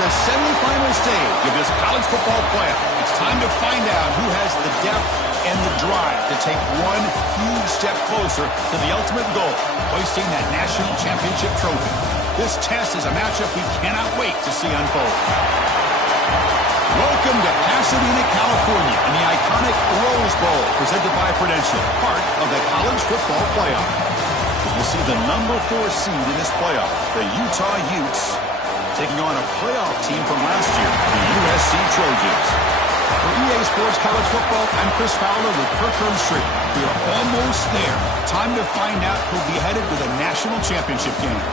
the semifinal stage of this college football playoff. It's time to find out who has the depth and the drive to take one huge step closer to the ultimate goal, hoisting that national championship trophy. This test is a matchup we cannot wait to see unfold. Welcome to Pasadena, California, in the iconic Rose Bowl, presented by Prudential, part of the college football playoff. We'll see the number 4 seed in this playoff, the Utah Utes, taking on a playoff team from last year, the USC Trojans. For EA Sports College Football, I'm Chris Fowler with Kirk Herbstreit. We are almost there. Time to find out who'll be headed to the national championship game.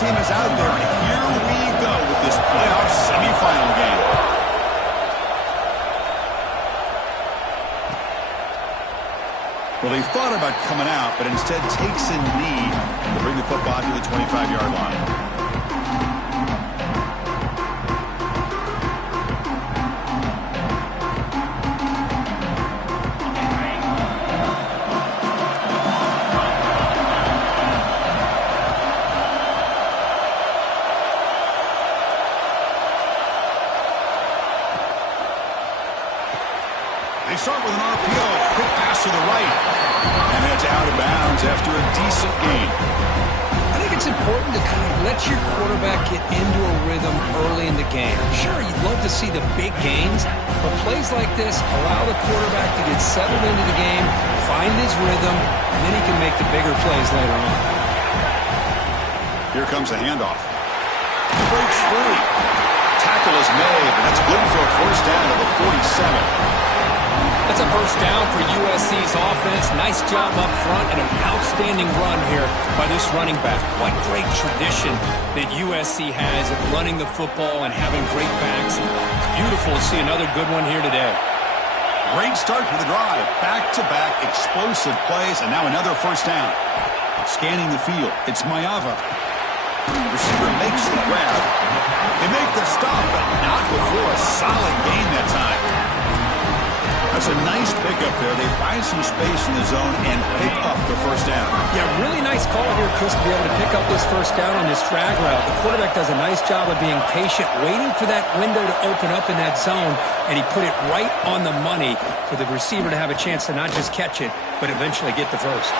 Team is out there, and here we go with this playoff semifinal game. Well, they thought about coming out, but instead takes a knee to bring the football to the 25-yard line. They start with an RPO, quick pass to the right, and it's out of bounds after a decent gain. I think it's important to kind of let your quarterback get into a rhythm early in the game. Sure, you'd love to see the big gains, but plays like this allow the quarterback to get settled into the game, find his rhythm, and then he can make the bigger plays later on. Here comes a handoff. Breaks free. Tackle is made, and that's good for a first down at the 47. That's a first down for USC's offense. Nice job up front and an outstanding run here by this running back. What great tradition that USC has of running the football and having great backs. It's beautiful to see another good one here today. Great start to the drive. Back-to-back explosive plays, and now another first down. Scanning the field, it's Mayava. Receiver makes the grab. They make the stop, but not before a solid gain that time. That's a nice pickup there. They find some space in the zone and pick up the first down. Yeah, really nice call here, Chris, to be able to pick up this first down on this drag route. The quarterback does a nice job of being patient, waiting for that window to open up in that zone, and he put it right on the money for the receiver to have a chance to not just catch it, but eventually get the first.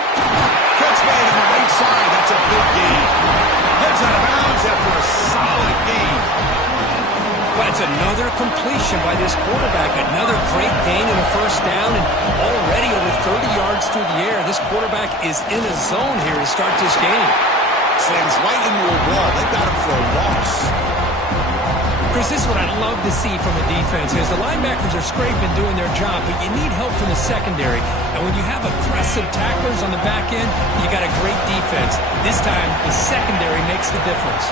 Catch made on the right side. That's a big gain. Heads out of bounds after a solid gain. But it's another completion by this quarterback. Another great gain in a first down, and already over 30 yards through the air. This quarterback is in a zone here to start this game. Slams right into a wall. They got him for a loss. Chris, this is what I love to see from a defense is the linebackers are scraping, doing their job, but you need help from the secondary. And when you have aggressive tacklers on the back end, you got a great defense. This time, the secondary makes the difference.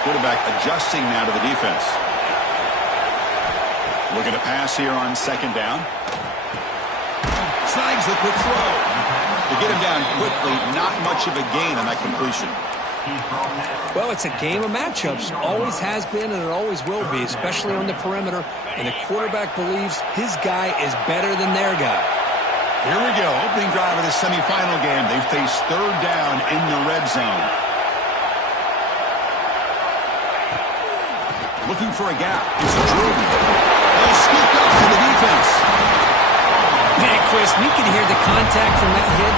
Quarterback adjusting now to the defense. Looking to pass here on second down. Snags the quick throw. To get him down quickly, not much of a gain on that completion. Well, it's a game of matchups. Always has been and it always will be, especially on the perimeter. And the quarterback believes his guy is better than their guy. Here we go. Opening drive of the semifinal game. They face third down in the red zone. Looking for a gap. It's Drew. They'll scoop up to the defense. Man, Chris, we can hear the contact from that hit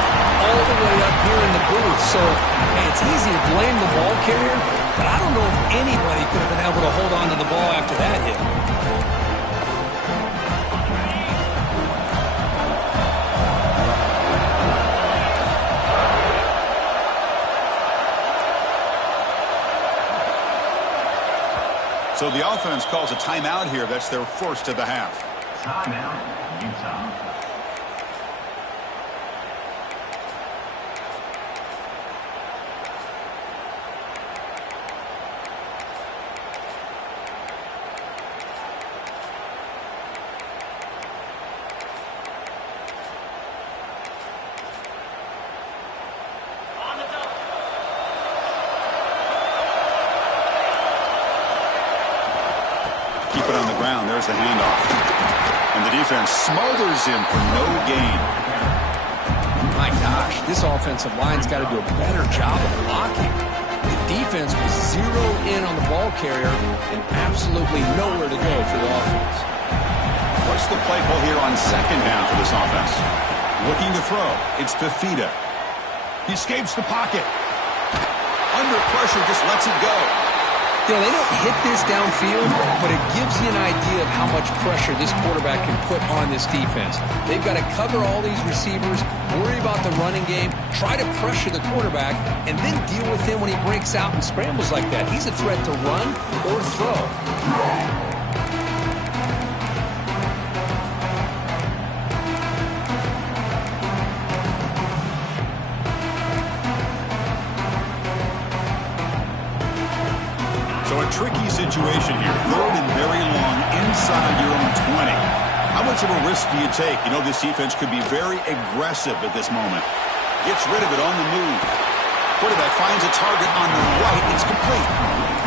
all the way up here in the booth. So, hey, it's easy to blame the ball carrier, but I don't know if anybody could have been able to hold on to the ball after that hit. So the offense calls a timeout here. That's their first of the half. Timeout, Utah. Keep it on the ground. There's the handoff. And the defense smothers him for no gain. My gosh, this offensive line's got to do a better job of blocking. The defense was zeroed in on the ball carrier and absolutely nowhere to go for the offense. What's the play call here on second down for this offense? Looking to throw. It's Fifita. He escapes the pocket. Under pressure, just lets it go. You know, they don't hit this downfield, but it gives you an idea of how much pressure this quarterback can put on this defense. They've got to cover all these receivers, worry about the running game, try to pressure the quarterback, and then deal with him when he breaks out and scrambles like that. He's a threat to run or throw. So a tricky situation here. Third and very long inside your own 20. How much of a risk do you take? You know, this defense could be very aggressive at this moment. Gets rid of it on the move. Quarterback finds a target on the right. It's complete.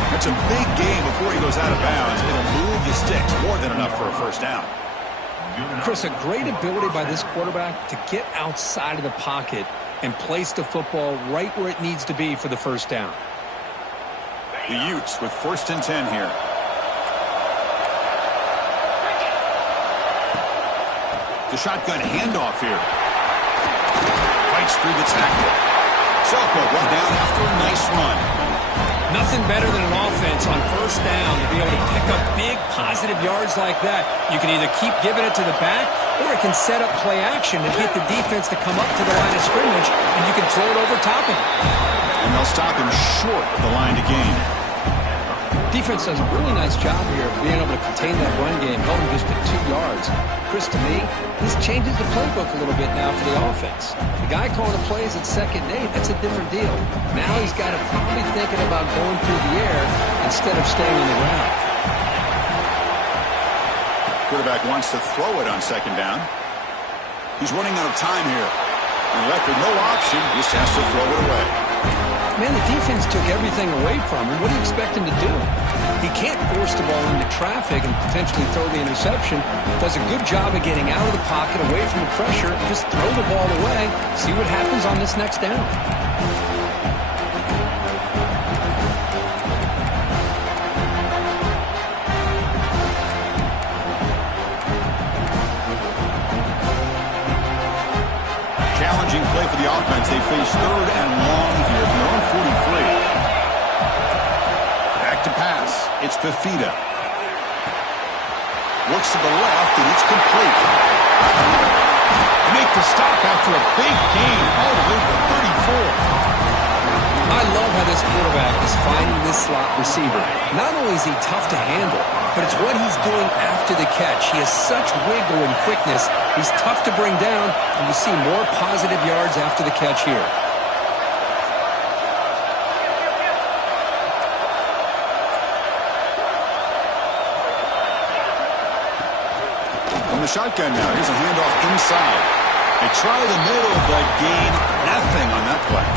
That's a big gain before he goes out of bounds. It'll move the sticks. More than enough for a first down. Chris, a great ability by this quarterback to get outside of the pocket and place the football right where it needs to be for the first down. The Utes with 1st and 10 here. The shotgun handoff here. Fights through the tackle. Selko one down after a nice run. Nothing better than an offense on first down to be able to pick up big positive yards like that. You can either keep giving it to the back, or it can set up play action and hit the defense to come up to the line of scrimmage, and you can throw it over top of it. And they'll stop him short of the line to gain. Defense does a really nice job here of being able to contain that run game, held him just to 2 yards. Chris, to me, this changes the playbook a little bit now for the offense. The guy calling the plays at 2nd and 8, that's a different deal. Now he's got to probably thinking about going through the air instead of staying on the ground. Quarterback wants to throw it on 2nd down. He's running out of time here. And left with no option, just has to throw it away. Man, the defense took everything away from him. What do you expect him to do? He can't force the ball into traffic and potentially throw the interception. Does a good job of getting out of the pocket, away from the pressure, and just throw the ball away. See what happens on this next down. Challenging play for the offense. They face 3rd and long here from their own 43. Back to pass. It's Fifita. Looks to the left, and it's complete. Make the stop after a big gain all the way to 34. I love how this quarterback is finding this slot receiver. Not only is he tough to handle, but it's what he's doing after the catch. He has such wiggle and quickness. He's tough to bring down, and you see more positive yards after the catch here. On the shotgun now, here's a handoff inside. They try the middle, but gain nothing on that play.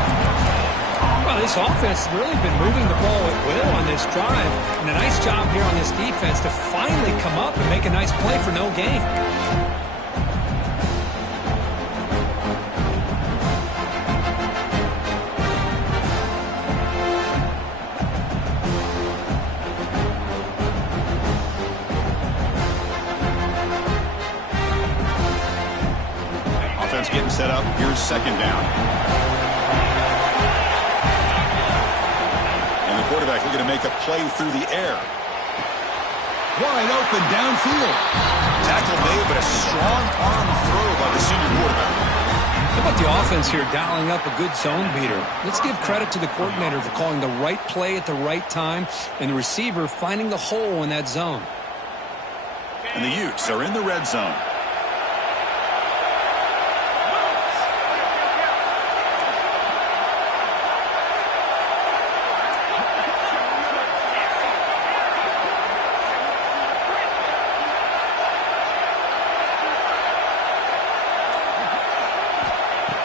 Well, this offense has really been moving the ball at will on this drive. And a nice job here on this defense to finally come up and make a nice play for no gain. Offense getting set up. Here's 2nd down. Quarterback looking to make a play through the air. Wide open downfield. Tackle made, but a strong arm throw by the senior quarterback. How about the offense here dialing up a good zone beater? Let's give credit to the coordinator for calling the right play at the right time and the receiver finding the hole in that zone. And the Utes are in the red zone.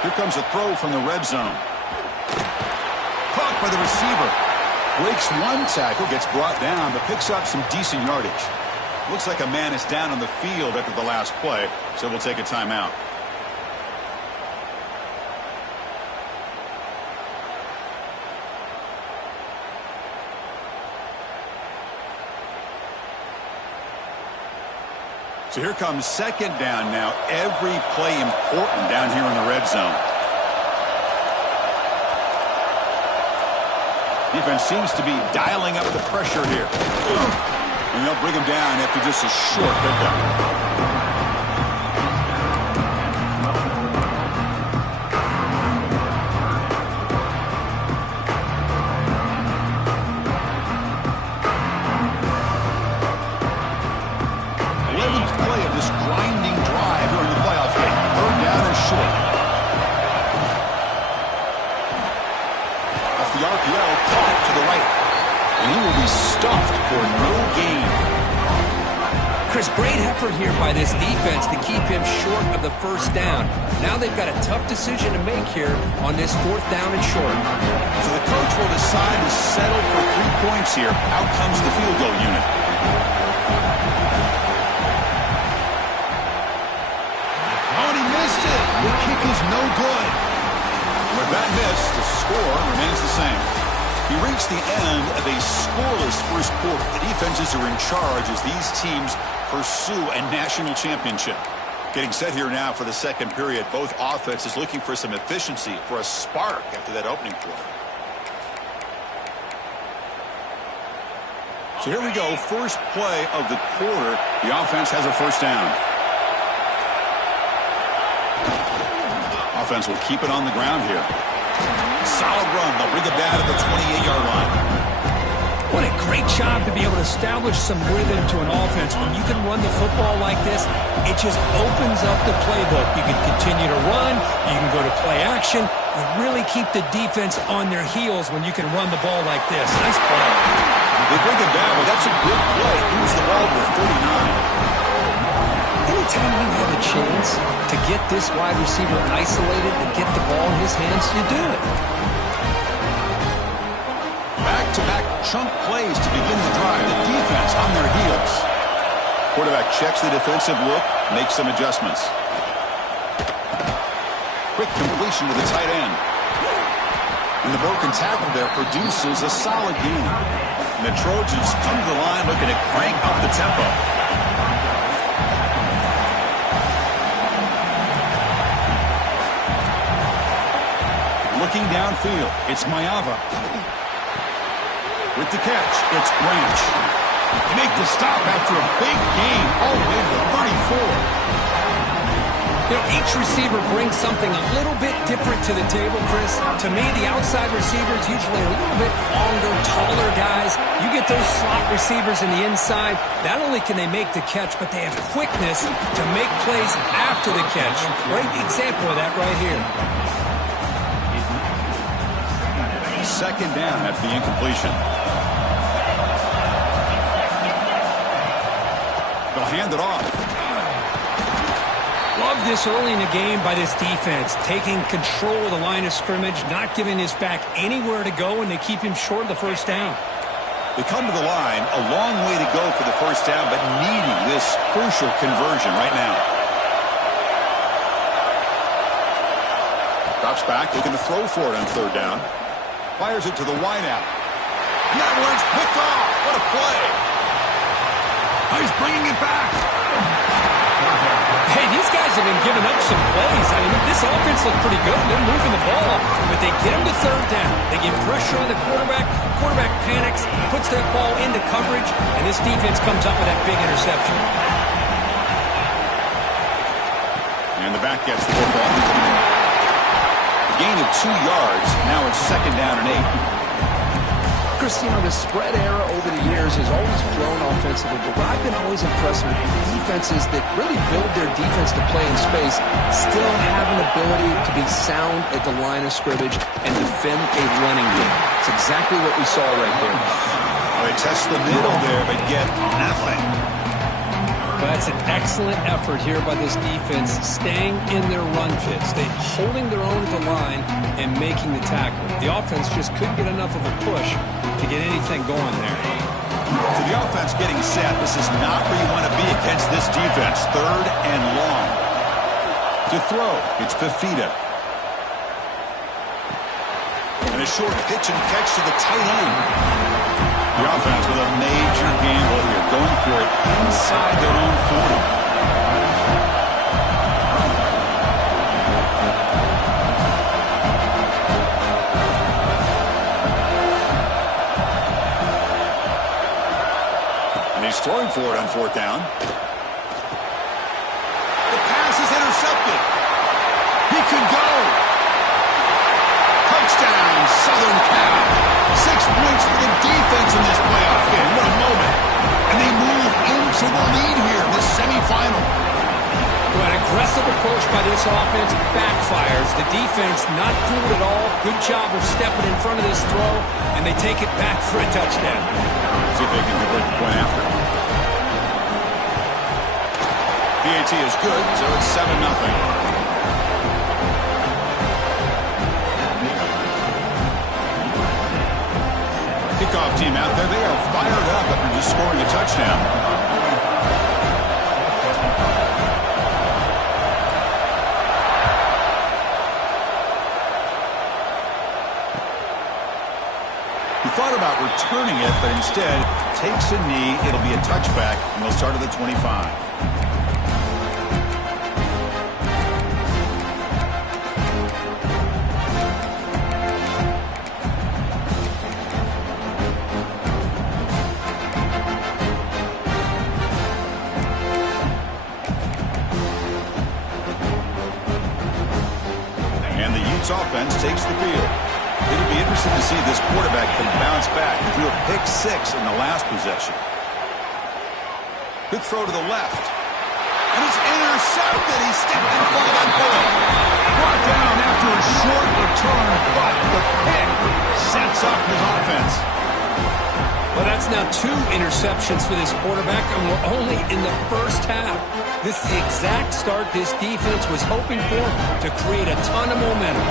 Here comes a throw from the red zone. Caught by the receiver. Breaks one tackle, gets brought down, but picks up some decent yardage. Looks like a man is down on the field after the last play, so we'll take a timeout. So here comes second down now. Every play important down here in the red zone. Defense seems to be dialing up the pressure here. And they'll bring him down after just a short pickup. 11th play of this grinding drive here in the playoff game. Third down and short. Off the RPO, caught to the right. And he will be stuffed for no gain. Chris, great effort here by this defense to keep him short of the first down. Now they've got a tough decision to make here on this 4th down and short. So the coach will decide to settle for 3 points here. Out comes the field goal unit. Oh, and he missed it. The kick is no good. With that miss, the score remains the same. He reached the end of a scoreless first quarter. The defenses are in charge as these teams pursue a national championship. Getting set here now for the second period. Both offenses looking for some efficiency, for a spark after that opening quarter. So here we go. First play of the quarter. The offense has a first down. Offense will keep it on the ground here. Solid run. They'll bring it down to the 28-yard line. What a great job to be able to establish some rhythm to an offense. When you can run the football like this, it just opens up the playbook. You can continue to run. You can go to play action. You really keep the defense on their heels when you can run the ball like this. Nice play. They bring it down, but that's a good play. Moves the ball to 39. Anytime you have a chance to get this wide receiver isolated and get the ball in his hands, you do it. Back-to-back chunk plays to begin the drive. The defense on their heels. Quarterback checks the defensive look, makes some adjustments. Quick completion to the tight end. And the broken tackle there produces a solid gain. And the Trojans come to the line looking to crank up the tempo. Looking downfield, it's Mayava. With the catch, it's Branch. They make the stop after a big gain all the way to the 34. You know, each receiver brings something a little bit different to the table, Chris. To me, the outside receivers usually a little bit longer, taller guys. You get those slot receivers in the inside. Not only can they make the catch, but they have quickness to make plays after the catch. Great example of that right here. Second down after the incompletion. They'll hand it off. Love this early in the game by this defense, taking control of the line of scrimmage, not giving his back anywhere to go, and they keep him short of the first down. They come to the line, a long way to go for the first down, but needing this crucial conversion right now. Drops back, looking to throw for it on third down. Fires it to the wideout. And that one's picked off. What a play. Oh, he's bringing it back. Hey, these guys have been giving up some plays. I mean, this offense looked pretty good. They're moving the ball, but they get him to third down. They give pressure on the quarterback. Quarterback panics, puts that ball into coverage, and this defense comes up with that big interception. And the back gets the football. Gain of 2 yards. Now it's second down and 8. Chris, you know, the spread era over the years has always grown offensively, but what I've been always impressed with defenses that really build their defense to play in space still have an ability to be sound at the line of scrimmage and defend a running game. It's exactly what we saw right there. Well, they test the middle there, but get nothing. That's an excellent effort here by this defense, staying in their run fit, holding their own at the line and making the tackle. The offense just couldn't get enough of a push to get anything going there. So the offense getting set. This is not where you want to be against this defense. 3rd and long. To throw, it's Fifita. And a short pitch and catch to the tight end. The offense with a major gamble here, going for it inside their own 40. He's throwing for it on 4th down. The pass is intercepted. He could go. Touchdown, Southern Cal. 6 points for the defense in this playoff game. What a moment. And they move into the lead here in this semifinal. Well, an aggressive approach by this offense backfires. The defense not fooled at all. Good job of stepping in front of this throw, and they take it back for a touchdown. See if they can convert the point after. PAT is good, so it's 7-0. Kickoff team out there. They are fired up after just scoring a touchdown. He thought about returning it, but instead takes a knee. It'll be a touchback, and they'll start at the 25. And the Utes offense takes the field. It'll be interesting to see if this quarterback can bounce back. He threw a pick-6 in the last possession. Good throw to the left. And it's intercepted. He stepped in front of that ball. Brought down after a short return, but the pick sets up his offense. Well, that's now 2 interceptions for this quarterback, and we're only in the first half. This is the exact start this defense was hoping for to create a ton of momentum.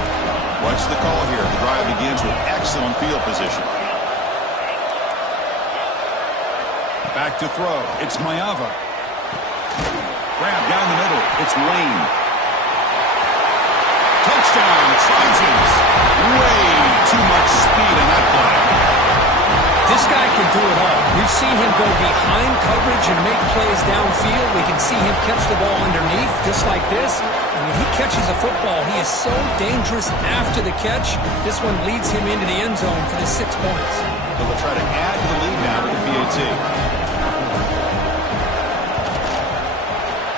Watch the call here. The drive begins with excellent field position. Back to throw. It's Mayava. Grab down the middle. It's Lane. Touchdown, Trojans. Way too much speed in that play. This guy can do it all. We've seen him go behind coverage and make plays downfield. We can see him catch the ball underneath, just like this. And when he catches a football, he is so dangerous after the catch. This one leads him into the end zone for the 6 points. So they'll try to add to the lead now with the PAT.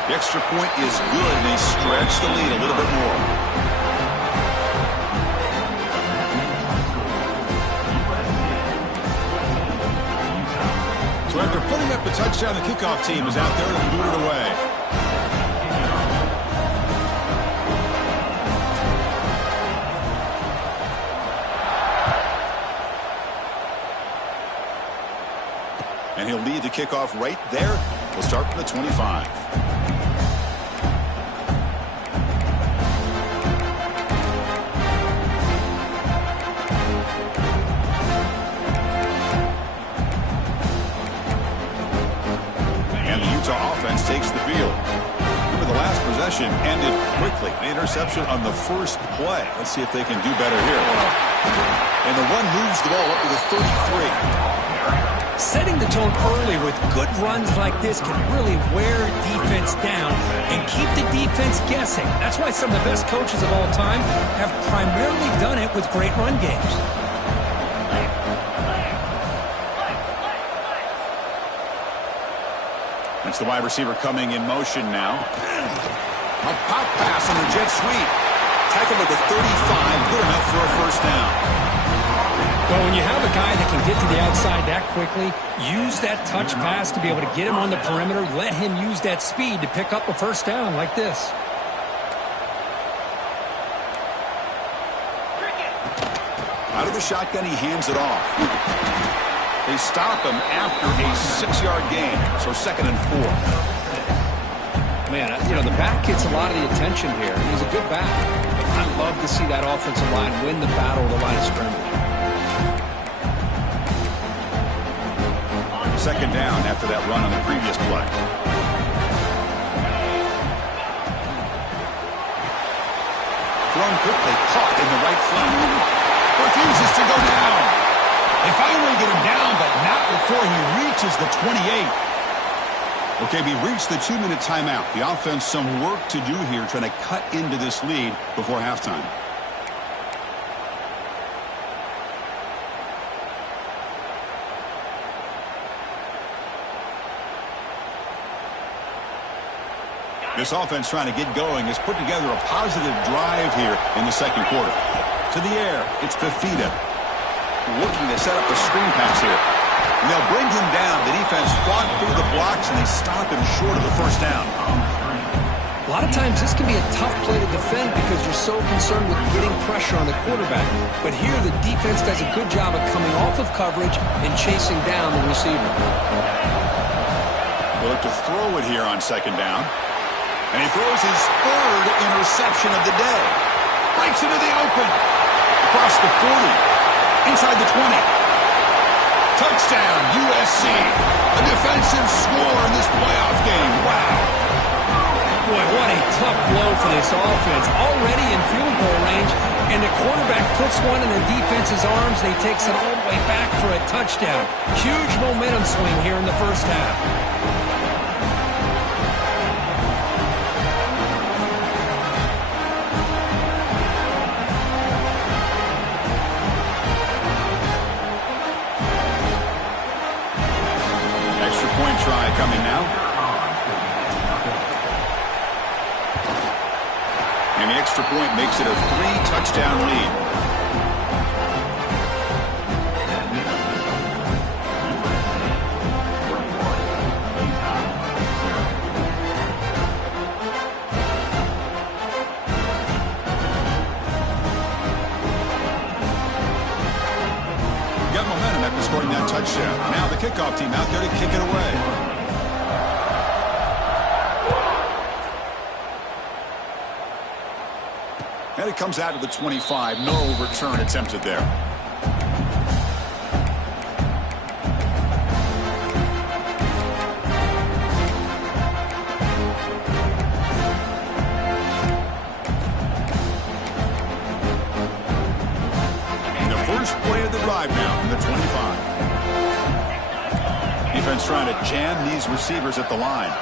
The extra point is good, and they stretch the lead a little bit more. So after putting up the touchdown, the kickoff team is out there to boot it away. And he'll lead the kickoff right there. We'll start from the 25. Takes the field. Remember, the last possession ended quickly. An interception on the first play. Let's see if they can do better here. And the one moves the ball up to the 33. Setting the tone early with good runs like this can really wear defense down and keep the defense guessing. That's why some of the best coaches of all time have primarily done it with great run games. It's the wide receiver coming in motion now. A pop pass on the jet sweep. Tackled at the 35. Good enough for a first down. Well, when you have a guy that can get to the outside that quickly, use that touch pass to be able to get him on the perimeter, let him use that speed to pick up a first down like this. Out of the shotgun, he hands it off. They stop him after a 6-yard gain, so 2nd and 4. Man, you know, the back gets a lot of the attention here. He's a good back. I love to see that offensive line win the battle of the line of scrimmage. second down after that run on the previous play. Thrown quickly, caught in the right flat. Refuses to go down. They finally get him down, but not before he reaches the 28. Okay, we reached the 2-minute timeout. The offense some work to do here, trying to cut into this lead before halftime. This offense trying to get going has put together a positive drive here in the second quarter. To the air, it's Fifita. Looking to set up a screen pass here. And they'll bring him down. The defense fought through the blocks, and they stop him short of the first down. A lot of times this can be a tough play to defend because you're so concerned with getting pressure on the quarterback. But here the defense does a good job of coming off of coverage and chasing down the receiver. They'll look to throw it here on second down. And he throws his third interception of the day. Breaks into the open. Across the 40. Inside the 20. Touchdown, USC. A defensive score in this playoff game. Wow. Boy, what a tough blow for this offense. Already in field goal range, and the quarterback puts one in the defense's arms, and he takes it all the way back for a touchdown. Huge momentum swing here in the first half. Point try coming now. And the extra point makes it a 3-touchdown lead. Got momentum after scoring that touchdown. Now the kickoff team out there to kick it away. And it comes out to the 25. No return attempted there. The first play of the drive now from the 25. Defense trying to jam these receivers at the line.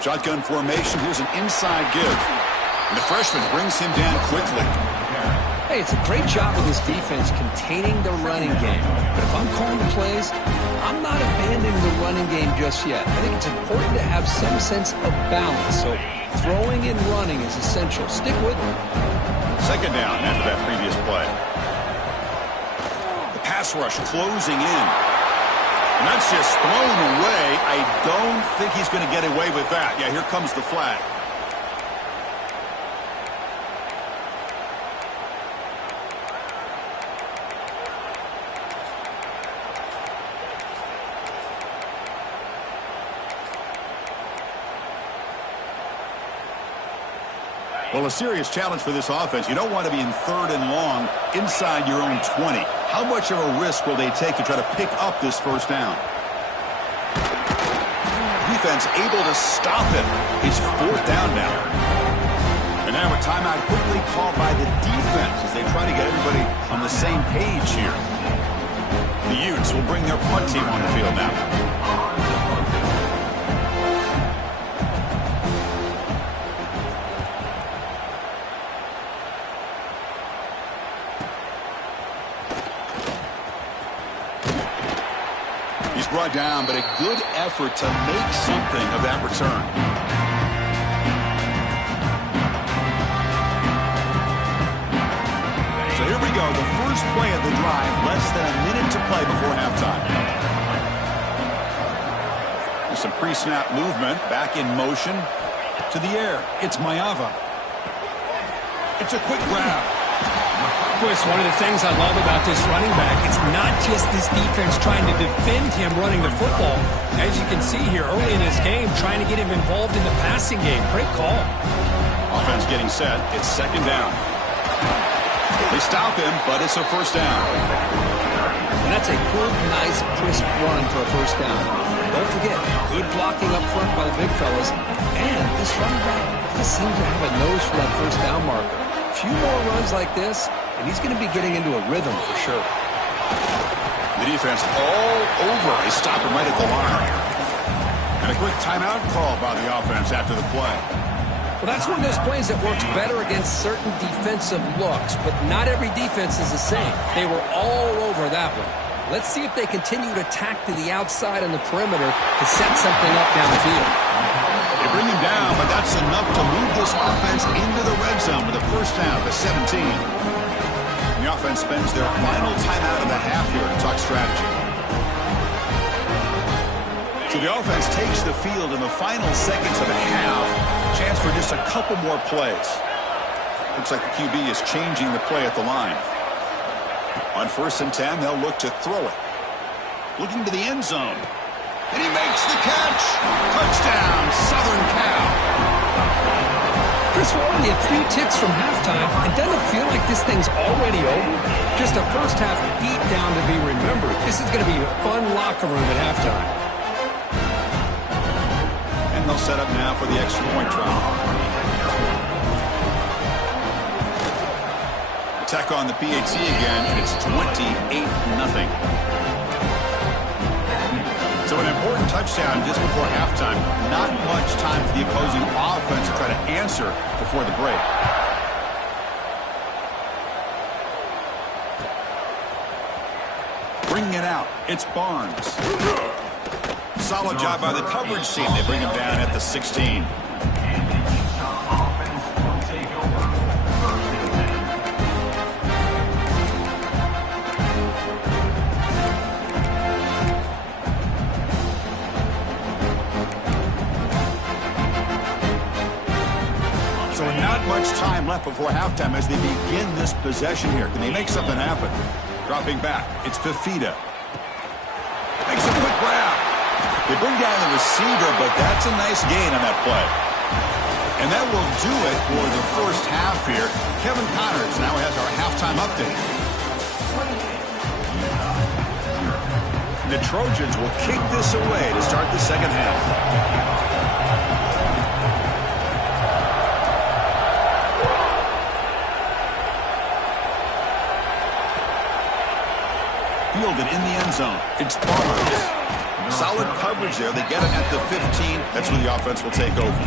Shotgun formation. Here's an inside give. And the freshman brings him down quickly. Hey, it's a great job of this defense containing the running game. But if I'm calling the plays, I'm not abandoning the running game just yet. I think it's important to have some sense of balance. So throwing and running is essential. Stick with it. Second down after that previous play. The pass rush closing in. And that's just thrown away. I don't think he's going to get away with that. Yeah, here comes the flag. Well, a serious challenge for this offense. You don't want to be in third and long inside your own 20. How much of a risk will they take to try to pick up this first down? Defense able to stop it. It's fourth down now. And now a timeout quickly called by the defense as they try to get everybody on the same page here. The Utes will bring their punt team on the field now. He's brought down, but a good effort to make something of that return. So here we go, the first play of the drive, less than a minute to play before halftime. There's some pre-snap movement, back in motion, to the air. It's Mayava. It's a quick grab. Boy, it's one of the things I love about this running back. It's not just this defense trying to defend him running the football. As you can see here early in this game, trying to get him involved in the passing game. Great call. Offense getting set. It's second down. They stop him, but it's a first down. And that's a good, nice, crisp run for a first down. Don't forget, good blocking up front by the big fellas. And this running back just seems to have a nose for that first down marker. A few more runs like this, and he's going to be getting into a rhythm for sure. The defense all over. They stop him right at the line. And a quick timeout call by the offense after the play. Well, that's one of those plays that works better against certain defensive looks, but not every defense is the same. They were all over that one. Let's see if they continue to tack to the outside and the perimeter to set something up downfield. They bring him down, but that's enough to move this offense into the red zone with a first down to 17. And the offense spends their final timeout of the half here to talk strategy. So the offense takes the field in the final seconds of the half. Chance for just a couple more plays. Looks like the QB is changing the play at the line. On 1st and 10, they'll look to throw it. Looking to the end zone. And he makes the catch. Touchdown, Southern Cal. Chris, we're only a few ticks from halftime, and doesn't it feel like this thing's already over? Just a first half beat down to be remembered. This is going to be a fun locker room at halftime. They'll set up now for the extra point try. Attack on the PAT again, and it's 28-0. So an important touchdown just before halftime. Not much time for the opposing offense to try to answer before the break. Bringing it out, it's Barnes. Solid job by the coverage team. They bring him down at the 16. So not much time left before halftime as they begin this possession here. Can they make something happen? Dropping back, it's Fifita. Makes a quick grab. They bring down the receiver, but that's a nice gain on that play. And that will do it for the first half here. Kevin Connors now has our halftime update. The Trojans will kick this away to start the second half. Fielded in the end zone. It's Barnes. Solid coverage there. They get it at the 15. That's where the offense will take over.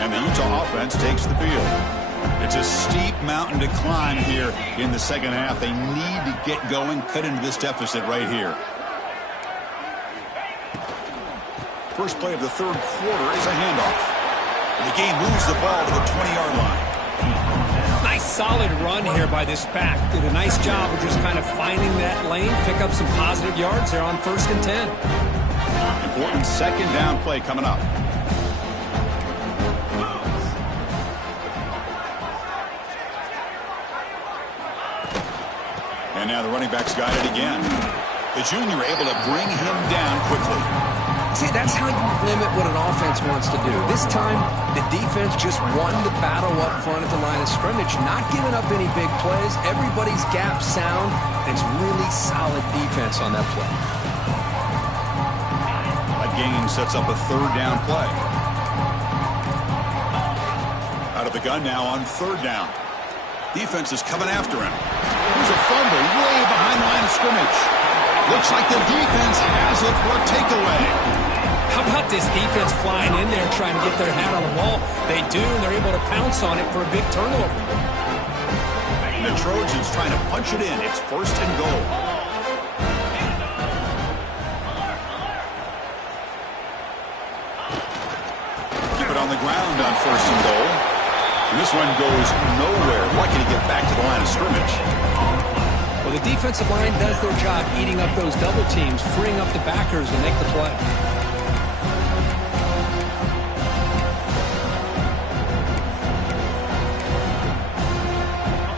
And the Utah offense takes the field. It's a steep mountain to climb here in the second half. They need to get going, cut into this deficit right here. First play of the third quarter is a handoff. The game moves the ball to the 20-yard line. Nice solid run here by this back. Did a nice job of just kind of finding that lane, pick up some positive yards there on 1st and 10. Important second down play coming up. And now the running back's got it again. The junior able to bring him down quickly. See, that's how you limit what an offense wants to do. This time, the defense just won the battle up front at the line of scrimmage, not giving up any big plays. Everybody's gap sound. It's really solid defense on that play. That gain sets up a third down play. Out of the gun now on third down. Defense is coming after him. There's a fumble way behind the line of scrimmage. Looks like the defense has it for a takeaway. How about this defense flying in there trying to get their hand on the ball? They do, and they're able to pounce on it for a big turnover. And the Trojans trying to punch it in. It's 1st and goal. Keep it on the ground on 1st and goal. And this one goes nowhere. Lucky to get back to the line of scrimmage. Well, the defensive line does their job eating up those double teams, freeing up the backers to make the play.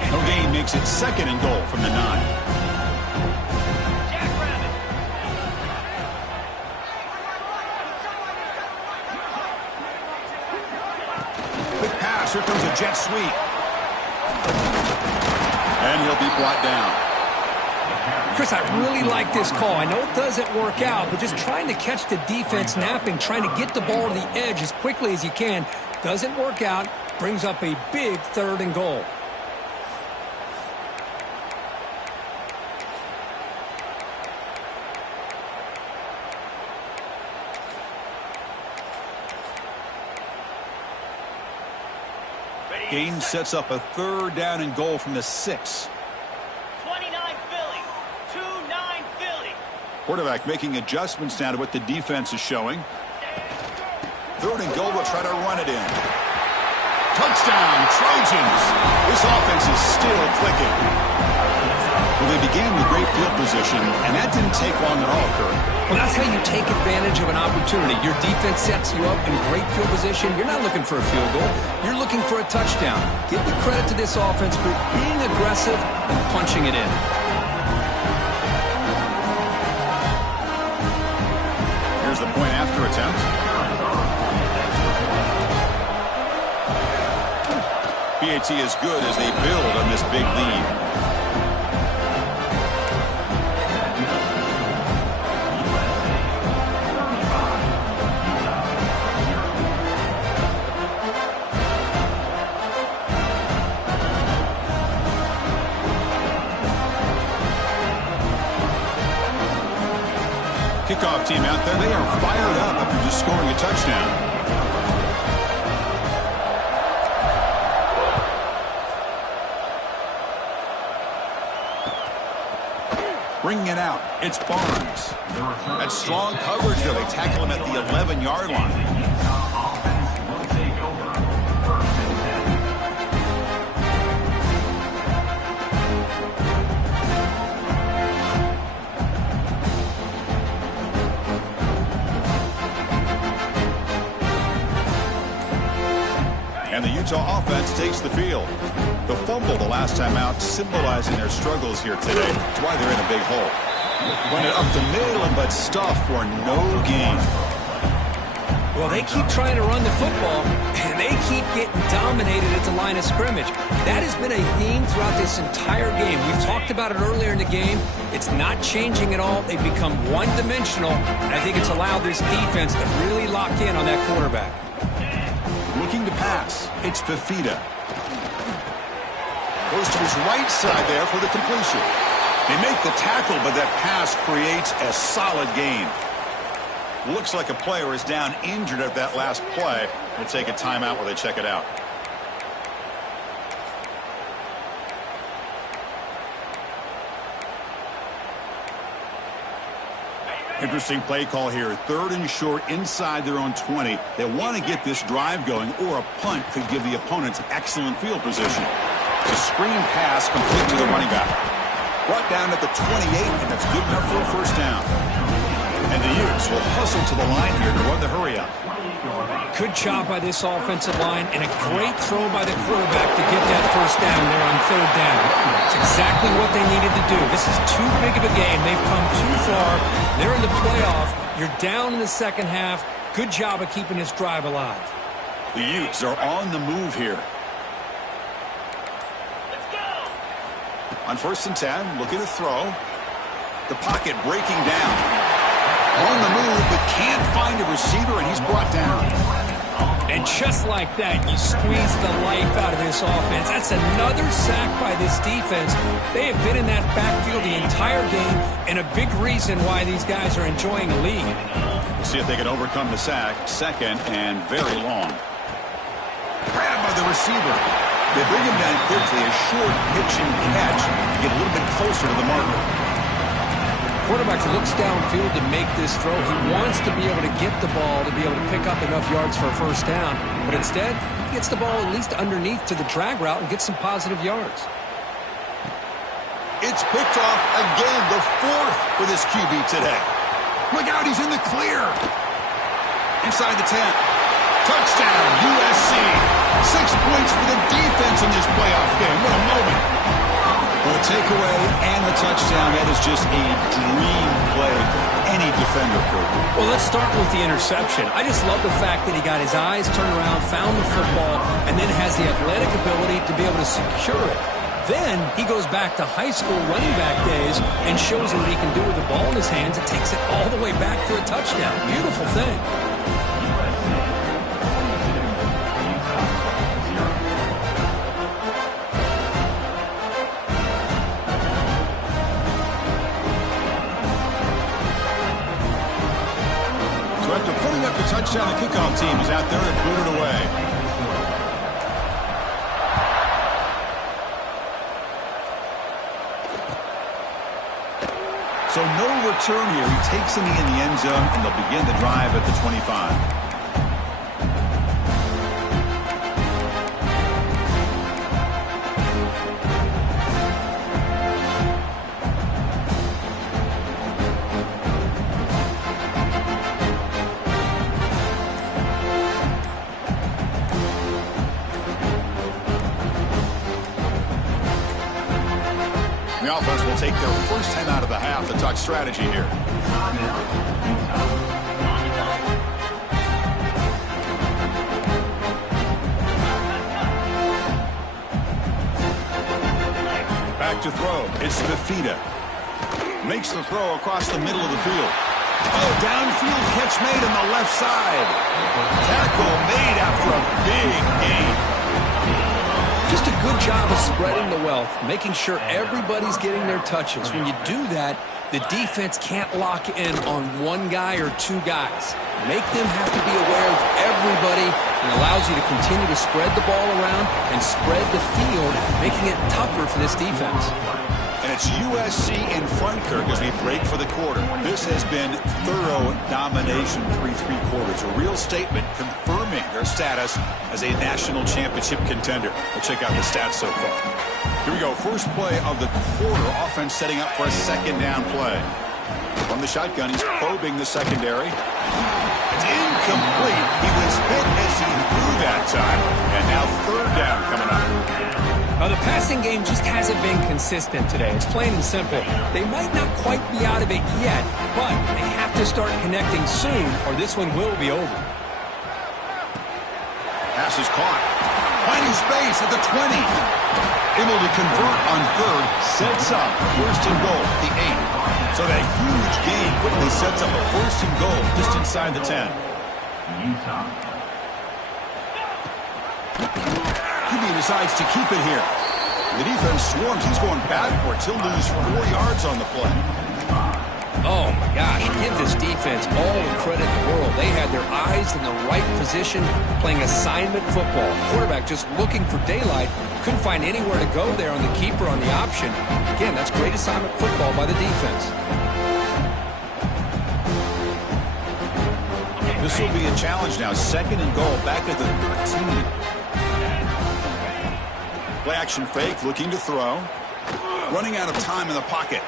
No gain makes it 2nd and goal from the 9. runs a jet sweep. And he'll be brought down. Chris, I really like this call. I know it doesn't work out, but just trying to catch the defense napping, trying to get the ball to the edge as quickly as you can. Doesn't work out. Brings up a big 3rd and goal. Gain sets up a 3rd down and goal from the 6. 29 Philly. 2-9 Philly. Quarterback making adjustments now to what the defense is showing. 3rd and goal, will try to run it in. Touchdown, Trojans. This offense is still clicking. Well, they began with great field position, and that didn't take long at all, Kurt. Well, that's how you take advantage of an opportunity. Your defense sets you up in great field position. You're not looking for a field goal. You're looking for a touchdown. Give the credit to this offense for being aggressive and punching it in. Here's the point after attempt. PAT is good as they build on this big lead. Kickoff team out there, they are fired up after just scoring a touchdown. Bringing it out, it's Barnes. That's strong coverage there. They tackle him at the 11-yard line. And the Utah offense takes the field. The fumble the last time out, symbolizing their struggles here today. That's why they're in a big hole. Run it up the middle, but stuff for no gain. Well, they keep trying to run the football, and they keep getting dominated at the line of scrimmage. That has been a theme throughout this entire game. We've talked about it earlier in the game. It's not changing at all. They've become one-dimensional, and I think it's allowed this defense to really lock in on that quarterback. Looking to pass, it's Fifita. Goes to his right side there for the completion. They make the tackle, but that pass creates a solid gain. Looks like a player is down injured at that last play. We'll take a timeout while they check it out. Interesting play call here. 3rd and short inside their own 20. They want to get this drive going, or a punt could give the opponents excellent field position. It's a screen pass complete to the running back. Brought down at the 28, and that's good enough for a 1st down. And the Utes will hustle to the line here to run the hurry up. Good job by this offensive line, and a great throw by the quarterback to get that 1st down there on 3rd down. It's exactly what they needed to do. This is too big of a game. They've come too far. They're in the playoff. You're down in the 2nd half. Good job of keeping this drive alive. The Utes are on the move here. Let's go. On 1st and 10, looking to throw. The pocket breaking down. On the move, but can't find a receiver, and he's brought down. And just like that, you squeeze the life out of this offense. That's another sack by this defense. They have been in that backfield the entire game, and a big reason why these guys are enjoying a lead. We'll see if they can overcome the sack. 2nd and very long. Grabbed by the receiver. They bring him down quickly. A short pitch and catch to get a little bit closer to the marker. Quarterback looks downfield to make this throw. He wants to be able to get the ball to be able to pick up enough yards for a 1st down. But instead, he gets the ball at least underneath to the drag route and gets some positive yards. It's picked off again, the 4th for this QB today. Look out, he's in the clear. Inside the 10. Touchdown, USC. 6 points for the defense in this playoff game. What a moment. Well, the takeaway and the touchdown, that is just a dream play for any defender, Kurt. Well, let's start with the interception. I just love the fact that he got his eyes turned around, found the football, and then has the athletic ability to be able to secure it. Then he goes back to high school running back days and shows him what he can do with the ball in his hands and takes it all the way back for a touchdown. Beautiful thing. So after putting up the touchdown, the kickoff team is out there and booted away. So no return here. He takes him in the end zone, and they'll begin the drive at the 25. The offense will take their first 10 out of the half to talk strategy here. Back to throw. It's Fifita. Makes the throw across the middle of the field. Oh, downfield catch made on the left side. Tackle made after a big gain. Just a good job of spreading the wealth, making sure everybody's getting their touches. When you do that, the defense can't lock in on one guy or two guys. Make them have to be aware of everybody, and allows you to continue to spread the ball around and spread the field, making it tougher for this defense. And it's USC in front, Kirk, as we break for the quarter. This has been thorough domination through 3 quarters. A real statement confirming their status as a national championship contender. We'll check out the stats so far. Here we go. First play of the quarter. Offense setting up for a second down play. From the shotgun, he's probing the secondary. It's incomplete. He was hit as he threw that time. And now third down coming up. The passing game just hasn't been consistent today. It's plain and simple. They might not quite be out of it yet, but they have to start connecting soon or this one will be over. Pass is caught. Finding space at the 20. Able to convert on third. Sets up first and goal, the 8. So that huge gain quickly sets up a first and goal just inside the 10. Utah. QB decides to keep it here. The defense swarms. He's going backwards. He'll lose 4 yards on the play. Oh, my gosh. Give this defense all the credit in the world. They had their eyes in the right position, playing assignment football. Quarterback just looking for daylight. Couldn't find anywhere to go there on the keeper on the option. Again, that's great assignment football by the defense. This will be a challenge now. Second and goal back at the 13. Play action fake, looking to throw. Running out of time in the pocket.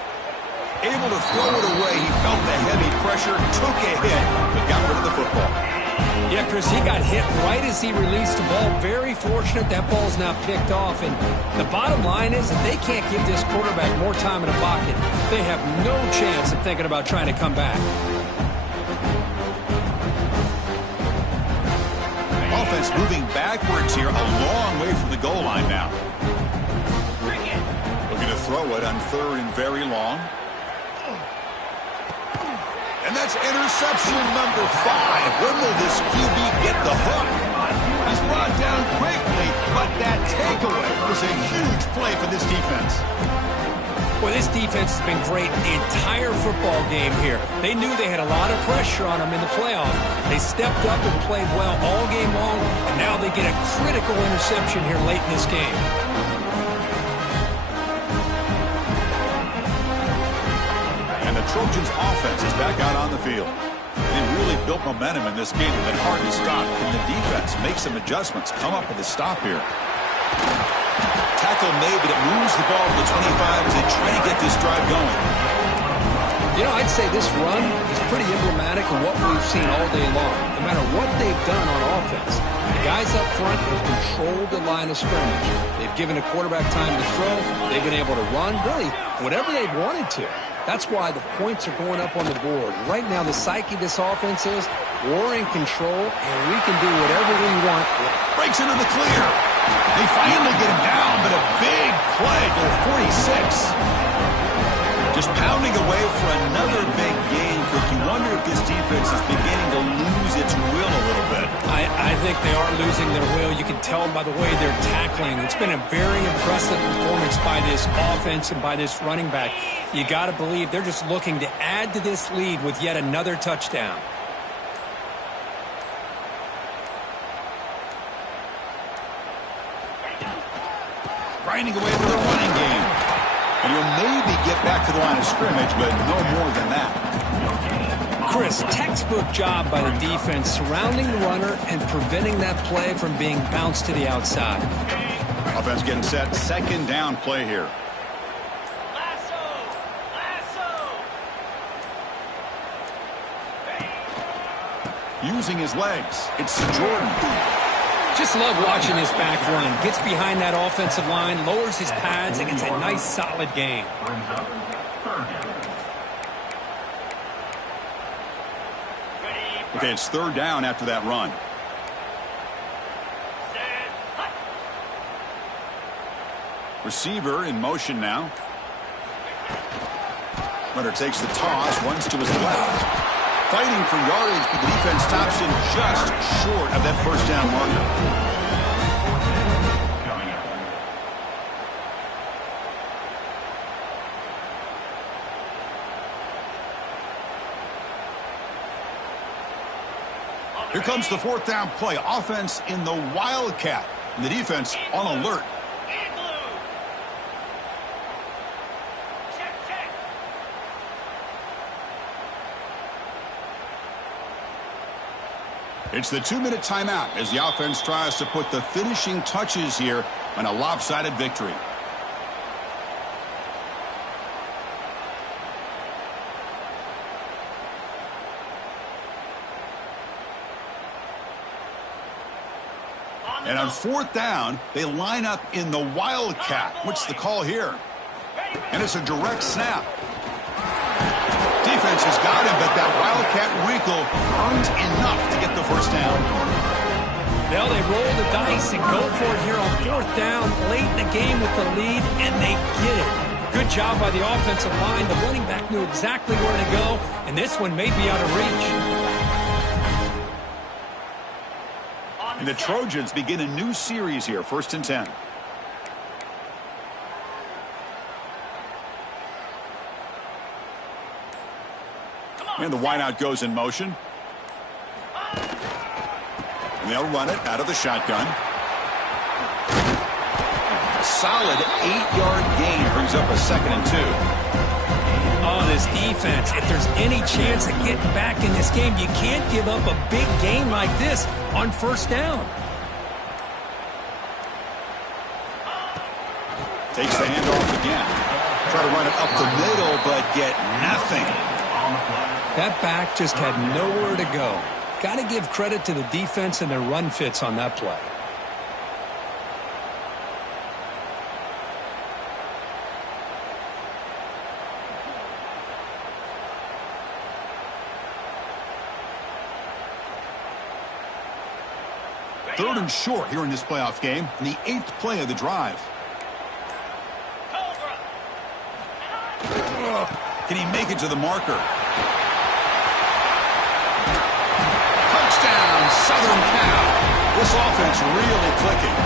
Able to throw it away. He felt the heavy pressure, took a hit, but got rid of the football. Yeah, Chris, he got hit right as he released the ball. Very fortunate that ball's now picked off. And the bottom line is that they can't give this quarterback more time in the pocket. They have no chance of thinking about trying to come back. Offense moving backwards here, a long way from the goal line now. Looking to throw it on third and very long. And that's interception number 5. When will this QB get the hook? He's brought down quickly, but that takeaway was a huge play for this defense. Well, this defense has been great the entire football game here. They knew they had a lot of pressure on them in the playoff. They stepped up and played well all game long, and now they get a critical interception here late in this game. And the Trojans' offense is back out on the field. They really built momentum in this game. It's been hard to stop. Can the defense make some adjustments? Come up with a stop here. Tackle made, but it moves the ball to the 25 as they try to get this drive going. I'd say this run is pretty emblematic of what we've seen all day long, no matter what they've done on offense. The guys up front have controlled the line of scrimmage. They've given the quarterback time to throw. They've been able to run, really, whatever they've wanted to. That's why the points are going up on the board. Right now, the psyche of this offense is we're in control, and we can do whatever we want. Breaks into the clear. They finally get him down, but a big play to 46. Just pounding away for another big game, Cook. You wonder if this defense is beginning to lose its will a little bit. I think they are losing their will. You can tell by the way they're tackling. It's been a very impressive performance by this offense and by this running back. You got to believe they're just looking to add to this lead with yet another touchdown. Grinding away for the running game. And he'll maybe get back to the line of scrimmage, but no more than that. Chris, textbook job by the defense surrounding the runner and preventing that play from being bounced to the outside. Offense getting set. Second down play here. Using his legs. It's Jordan. Just love watching this back run. Gets behind that offensive line, lowers his pads, and gets a nice solid gain. Okay, it's third down after that run. Receiver in motion now. Runner takes the toss, runs to his left. Fighting for yardage, but the defense stops him just short of that first down marker. Here comes the fourth down play. Offense in the Wildcat. And the defense on alert. It's the 2-minute timeout as the offense tries to put the finishing touches here on a lopsided victory. And on fourth down, they line up in the Wildcat. What's the call here? And it's a direct snap. Defense has got him, but that Wildcat wrinkle earns enough to get the first down. Well, they roll the dice and go for it here on fourth down, late in the game with the lead, and they get it. Good job by the offensive line. The running back knew exactly where to go, and this one may be out of reach. And the Trojans begin a new series here, 1st and 10. And the wideout goes in motion. And they'll run it out of the shotgun. A solid 8-yard gain brings up a 2nd and 2. Oh, this defense, if there's any chance of getting back in this game, you can't give up a big gain like this on first down. Takes the handoff again. Try to run it up the middle, but get nothing. That back just had nowhere to go. Got to give credit to the defense and their run fits on that play. Third and short here in this playoff game, in the 8th play of the drive. Can he make it to the marker? Touchdown, Southern Cal. This offense really clicking.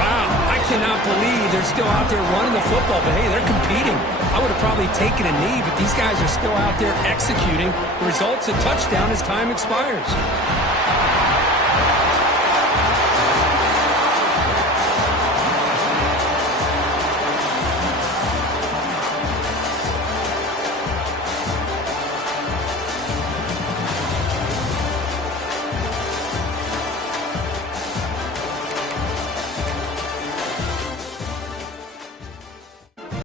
Wow, I cannot believe they're still out there running the football, but hey, they're competing. I would have probably taken a knee, but these guys are still out there executing. The result's a touchdown as time expires.